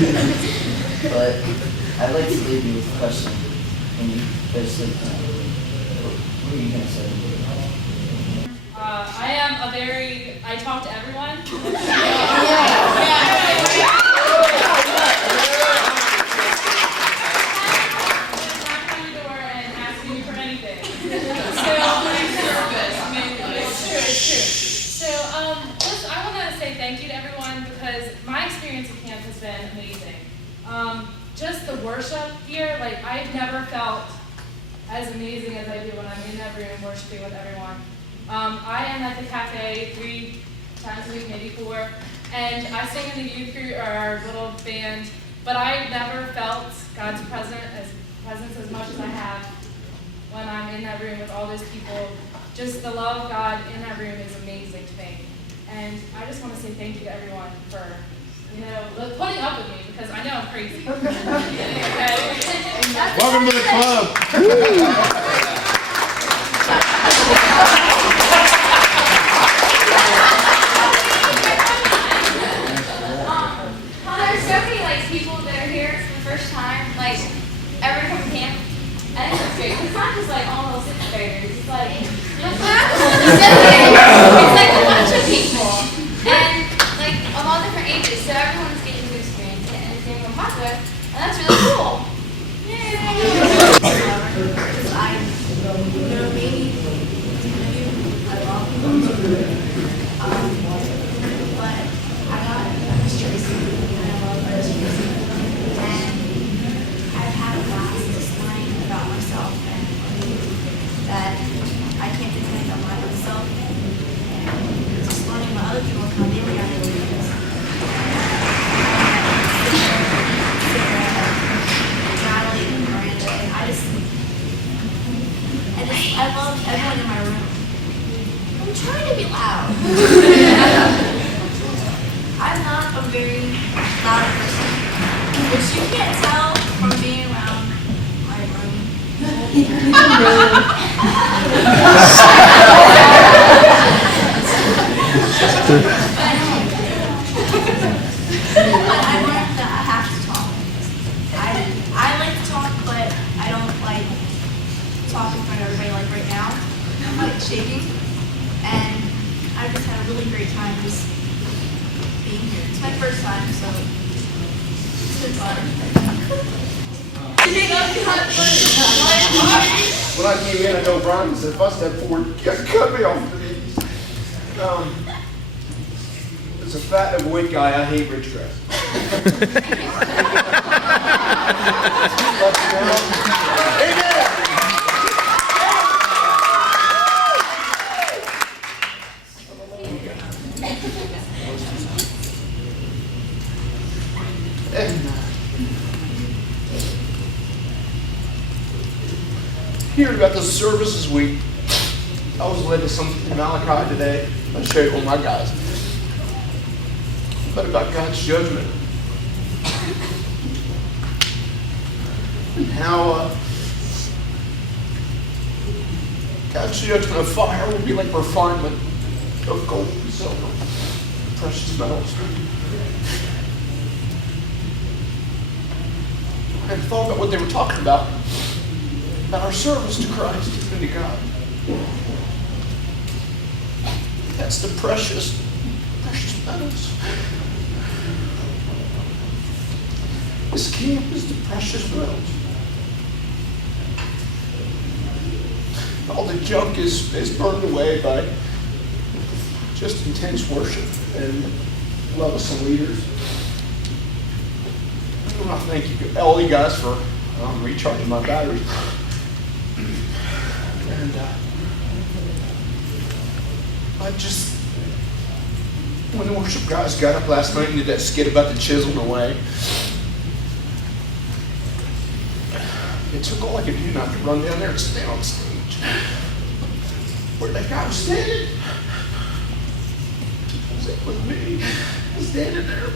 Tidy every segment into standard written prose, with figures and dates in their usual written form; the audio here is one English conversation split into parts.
But I'd like to leave you with a question. When you guys sit down, what are you going to say? I talk to everyone. Thank you to everyone because my experience at camp has been amazing. Just the worship here, like I've never felt as amazing as I do when I'm in that room worshiping with everyone. I am at the cafe 3 times a week, maybe 4, and I sing in the youth group or our little band, but I never felt God's presence as much as I have when I'm in that room with all those people. Just the love of God in that room is amazing to me. And I just want to say thank you to everyone for, putting up with me because I know I'm crazy. Welcome to the club. There's so many people that are here for the first time, ever come to camp, and it's great. It's not just all little 6th graders. It's it's a bunch of people, and of all different ages, so everyone's getting to experience it, and it's getting more popular, and that's really cool. Yay! Maybe I love people too, but I got Miss Tracy, and I love Miss Tracy, and I've had a blast just learning about myself and that I can't depend on my own self, and just learning about other people and how they react to things. Natalie and Miranda, and I love everyone in my room. I'm trying to be loud. I'm not a very loud person, which you can't tell from being around my room. But I learned that I have to talk. I like to talk, but I don't like talk in front of everybody like right now. I'm shaking, and I just had a really great time just being here. It's my first time, so it's been fun. When I came in, I know Brian said, if I step forward, cut me off the knees. As a fat, overweight guy, I hate ridgecrest. Amen. And hearing about the service this week, I was led to something in Malachi today. I'll show you one of my guys. But about God's judgment. And how God's judgment of fire will be like refinement of gold and silver, precious metals. And thought about what they were talking about our service to Christ and to God. That's the precious metals. This camp is the precious metals. All the junk is burned away by just intense worship and love of some leaders. I want to thank you, all you guys, for recharging my batteries. And when the worship guys got up last night and did that skit about the chiseling away, it took all I could do not to run down there and stand on stage. Where that guy was standing. Was it with me? Standing there.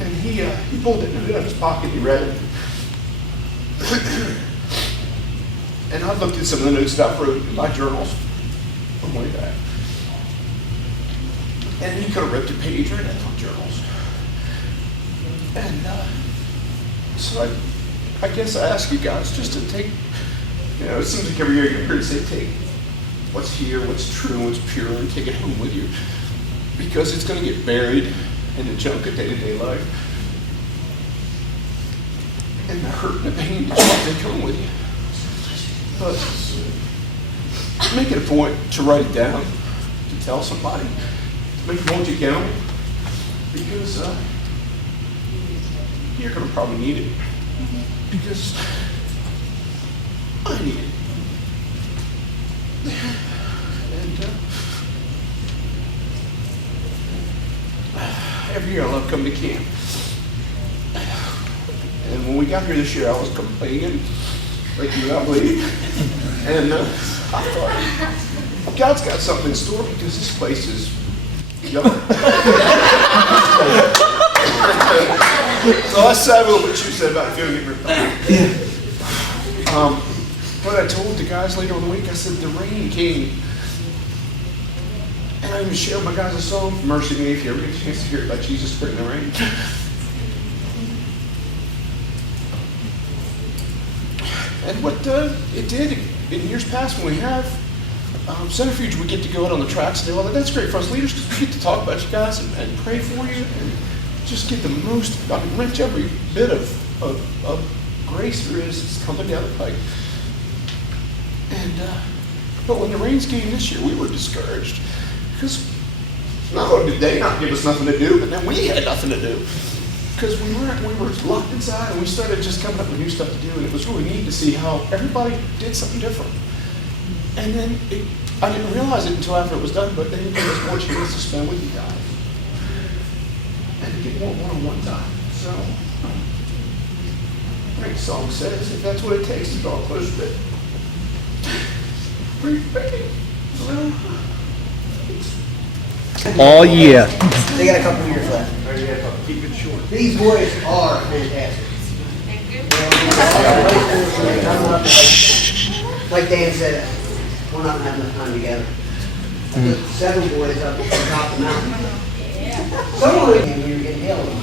And he pulled it out of his pocket, he read it. And I looked at some of the notes that I wrote in my journals from way back. And he could have ripped a page right out of journals. And so I guess I ask you guys just to take, it seems like every year you hear to say, take what's here, what's true, what's pure, and take it home with you. Because it's going to get buried in the junk of day-to-day life. And the hurt and the pain just take home with you. But make it a point to write it down, to tell somebody, to make it point you count, because you're going to probably need it. Because I need it. And every year I love coming to camp. And when we got here this year, I was complaining, like you not believe. And I thought, God's got something in store because this place is junk. So I said what you said about feeling ripped off. But I told the guys later in the week, I said, the rain came. And I even shared my guys a song, Mercy Me, if you ever get a chance to hear it, about Jesus splitting the rain. And what it did in years past when we have XFUGE, we get to go out on the tracks and do all that. That's great for us leaders because we get to talk about you guys and pray for you and just get the most, wrench every bit of grace there is that's coming down the pike. And but when the rains came this year, we were discouraged because not only did they not give us nothing to do, but then we had nothing to do. Because we were locked inside and we started just coming up with new stuff to do, and it was really neat to see how everybody did something different. And then I didn't realize it until after it was done, but then it gave us more chance to spend with you guys and to get more one-on-one time. So, like the song says, if that's what it takes to draw close to it, Oh yeah. They got a couple years left. keep it short. These boys are fantastic. Thank you. Like Dan said, we're not having enough time together. I put 7 boys up on top of the mountain. Some of them we were getting held on.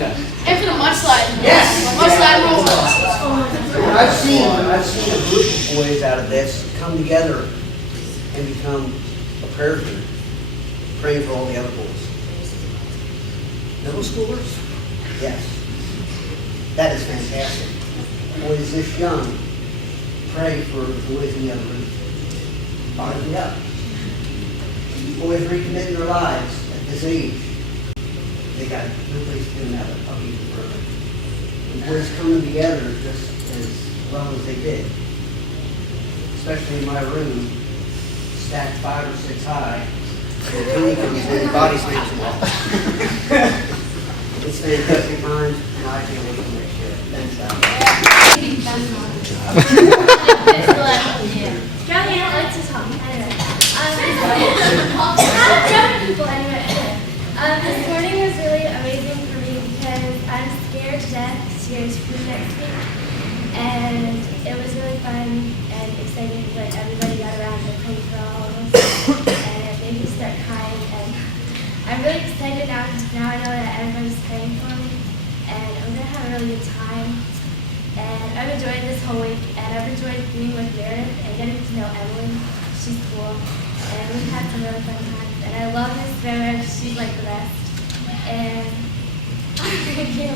And for the mudslide. Yes. Mudslide rules. I've seen a group of boys out of this come together and become a prayer team, praying for all the other boys. Middle schoolers? Yes. That is fantastic. Boys this young pray for the boys in the other room. Fire me up. Boys recommitting their lives at this age. They got no place to do another puppy further. And boys coming together just as well as they did. Especially in my room, stacked 5 or 6 high. And Tony comes in, body slams them all. It's fantastic times, and I can't wait for next year. Thanks, Al. Johnny, I like to talk. Not young people anyway. This morning was really amazing for me because I'm scared to death because you guys flew next week. And it was really fun and exciting when everybody got around to pray for all of us. And it made me start crying. And I'm really excited now because now I know that everybody's praying for me. And I'm going to have a really good time. And I've enjoyed this whole week, and I've enjoyed being with Meredith and getting to know Emily. She's cool, and we've had some really fun times. And I love Miss Vera, she's like the best. And thank you.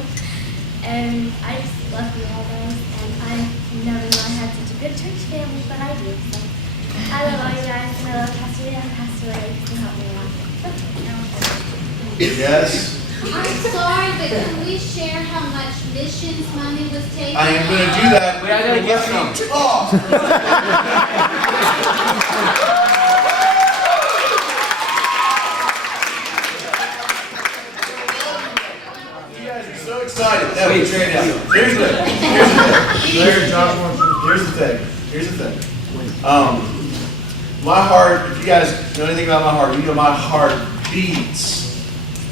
And I just love you all guys. And I never knew I had such a good church family, but I do. So I love all you guys, and I love Pastor Lee and Pastor Ray to help me out. Yes. I'm sorry, but can we share how much missions money was taken? I am going to do that. Wait, I gotta get some. You guys are so excited. That was straight out. Here's the thing. My heart, if you guys know anything about my heart, you know my heart beats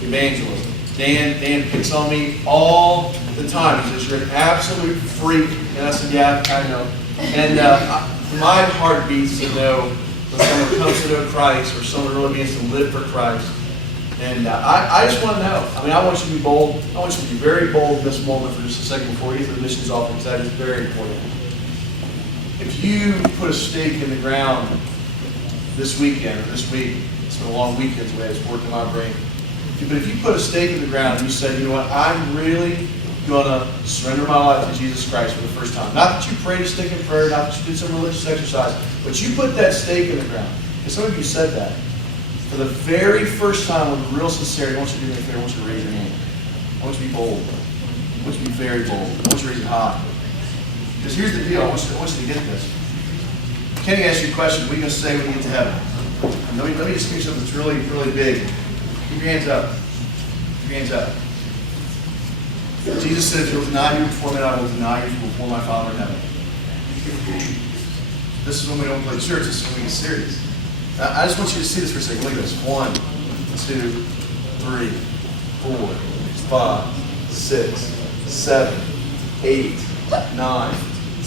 evangelism. Dan picks on me all the time. He says, you're an absolute freak. And I said, yeah, I know. And my heart beats to know when someone comes to know Christ or someone really begins to live for Christ. And I just want to know. I mean, I want you to be bold. I want you to be very bold in this moment for just a second before we get to the missions offering, because that is very important. If you put a stake in the ground this weekend or this week, it's been a long weekend the way it's working my brain. But if you put a stake in the ground and you said, you know what, I'm really going to surrender my life to Jesus Christ for the first time. Not that you prayed a stick in prayer, not that you did some religious exercise, but you put that stake in the ground. And some of you said that. For the very first time with real sincerity, I want you to do me a favor, I want you to raise your hand. I want you to be bold. I want you to be very bold. I want you to raise it high. Because here's the deal, I want you to get this. Kenny asked you a question, what are you going to say when you get to heaven? Let me just give you something that's really, really big. Keep your hands up. Keep your hands up. Jesus said, if you'll deny me before men, I will deny you before my Father in heaven. This is when we don't play church, this is when we get serious. Now, I just want you to see this for a second. Look at this. 1, 2, 3, 4, 5, 6, 7, 8, 9,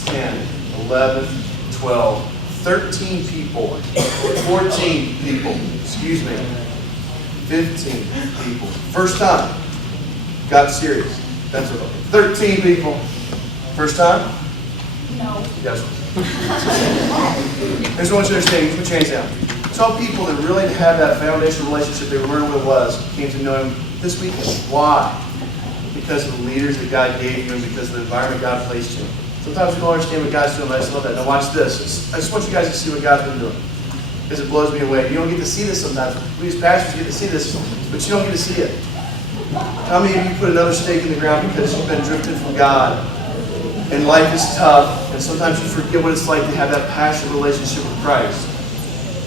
10, 11, 12, 13 people, 14 people, excuse me, 15 people. First time, got serious. That's what. 13 people. First time? No. Yes. Here's what I want you to understand. Put your hands down. Some people that really had that foundational relationship, they remember what it was, came to know Him this weekend. Why? Because of the leaders that God gave you and because of the environment God placed you in. Sometimes we don't understand what God's doing, but I just love that. Now watch this. I just want you guys to see what God's been doing. Because it blows me away. You don't get to see this sometimes. We as pastors get to see this, but you don't get to see it. How many of you put another stake in the ground because you've been drifted from God? And life is tough, and sometimes you forget what it's like to have that passionate relationship with Christ.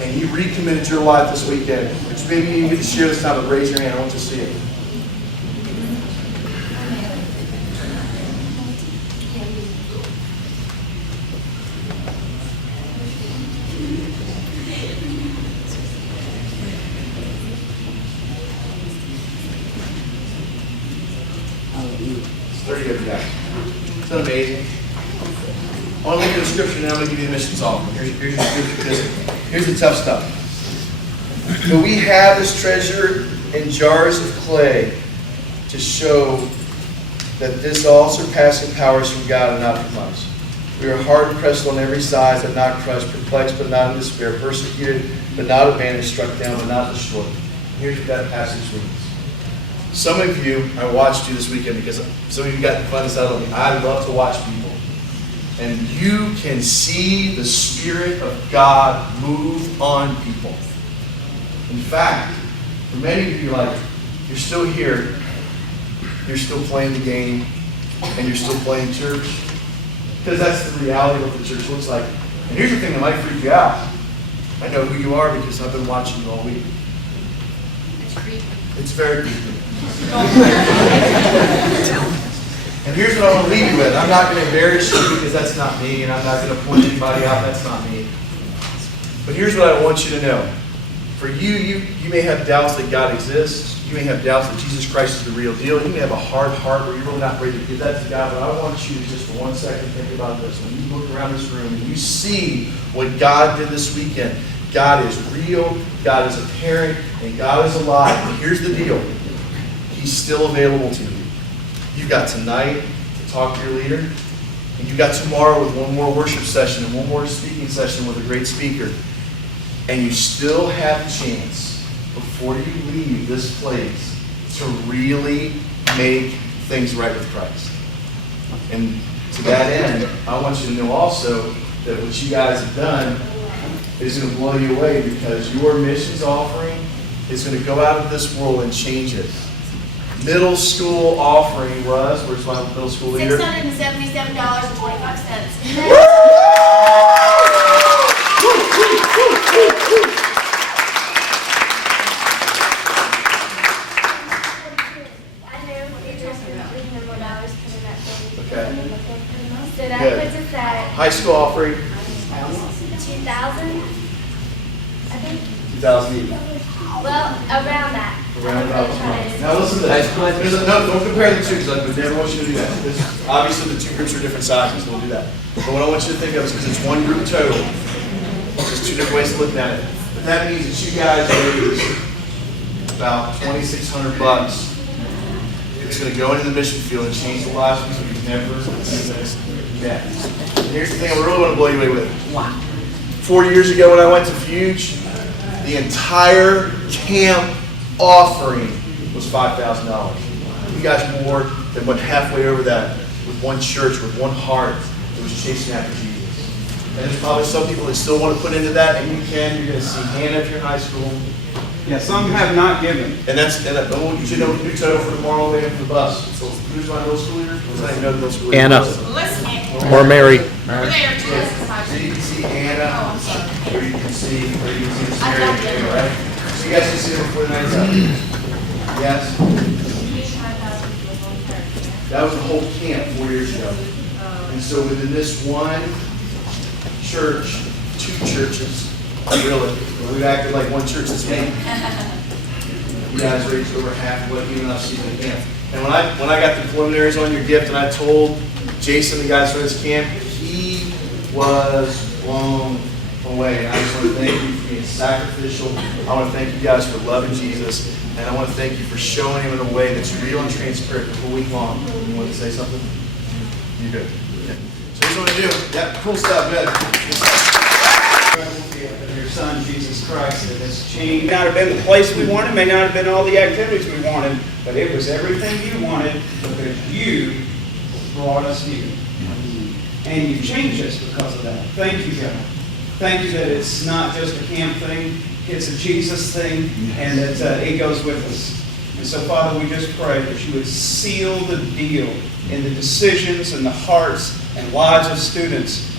And you recommitted your life this weekend, which maybe you didn't get to share this time, but raise your hand. I want you to see it. It's 30 of you guys. Isn't that amazing? I want to look at the scripture and then I'm going to give you the missions offering. Here's the scripture, because here's the tough stuff. But we have this treasure in jars of clay to show that this all surpassing power is from God and not from us. We are hard and pressed on every side, but not crushed, perplexed, but not in despair, persecuted, but not abandoned, struck down, but not destroyed. Here's what that passage means. Some of you, I watched you this weekend because some of you got to find this out on me. I love to watch people. And you can see the Spirit of God move on people. In fact, for many of you, you're still here, you're still playing the game, and you're still playing church. Because that's the reality of what the church looks like. And here's the thing that might freak you out. I know who you are because I've been watching you all week. It's creepy. It's very creepy. And here's what I want to leave you with. I'm not going to embarrass you because that's not me, and I'm not going to point anybody out. That's not me. But here's what I want you to know. For you may have doubts that God exists. You may have doubts that Jesus Christ is the real deal. You may have a hard heart where you're really not ready to give that to God. But I want you to just for 1 second think about this. When you look around this room and you see what God did this weekend, God is real, God is apparent, and God is alive. But here's the deal. He's still available to you. You've got tonight to talk to your leader, and you've got tomorrow with one more worship session and one more speaking session with a great speaker. And you still have a chance before you leave this place to really make things right with Christ. And to that end, I want you to know also that what you guys have done is going to blow you away because your missions offering is going to go out of this world and change it. Middle school offering was, where's my middle school leader? $677.25. Okay. So that Good. puts us at High school offering, 2,000, I think. 2000 Well, around that. Around about. Now listen to this. No, don't compare the two because I would never want you to do that. Because obviously the two groups are different sizes, so we'll do that. But what I want you to think of is because it's one group total, there's two different ways to look at it. But that means that you guys raise about $2,600. It's going to go into the mission field and change the lives of people you've never met. And here's the thing I really want to blow you away with. Wow. 4 years ago when I went to Fuge, the entire camp offering was $5,000. You guys more than went halfway over that with one church, with one heart that was chasing after Jesus. And there's probably some people that still want to put into that, and you can. You're going to see Hannah if you're in high school. Yeah, some have not given. You should know the new total for tomorrow all the way up to the bus. So who's my middle school leader? Because I didn't know the middle school leader. Anna. Listening. Or Mary. We're there too. So you can see Anna, Oh, I'm sorry. or you can see the scenario, right? So you guys can see them before the night's up. Yes? That was the whole camp 4 years ago. And so within this one church, two churches, really, we've acted like one church this week. You guys raised over half of what you and I see in the camp. And when I got the preliminaries on your gift and I told Jason, the guys from this camp, he was blown away. And I just want to thank you for being sacrificial. I want to thank you guys for loving Jesus. And I want to thank you for showing him in a way that's real and transparent the whole week long. You want to say something? You good. Okay. So here's what we do. Yep, cool stuff. Good. Of your Son, Jesus Christ, that has changed. May not have been the place we wanted, may not have been all the activities we wanted, but it was everything you wanted because you brought us here. And you changed us because of that. Thank you, God. Thank you that it's not just a camp thing, it's a Jesus thing, and that it goes with us. And so, Father, we just pray that you would seal the deal in the decisions and the hearts and lives of students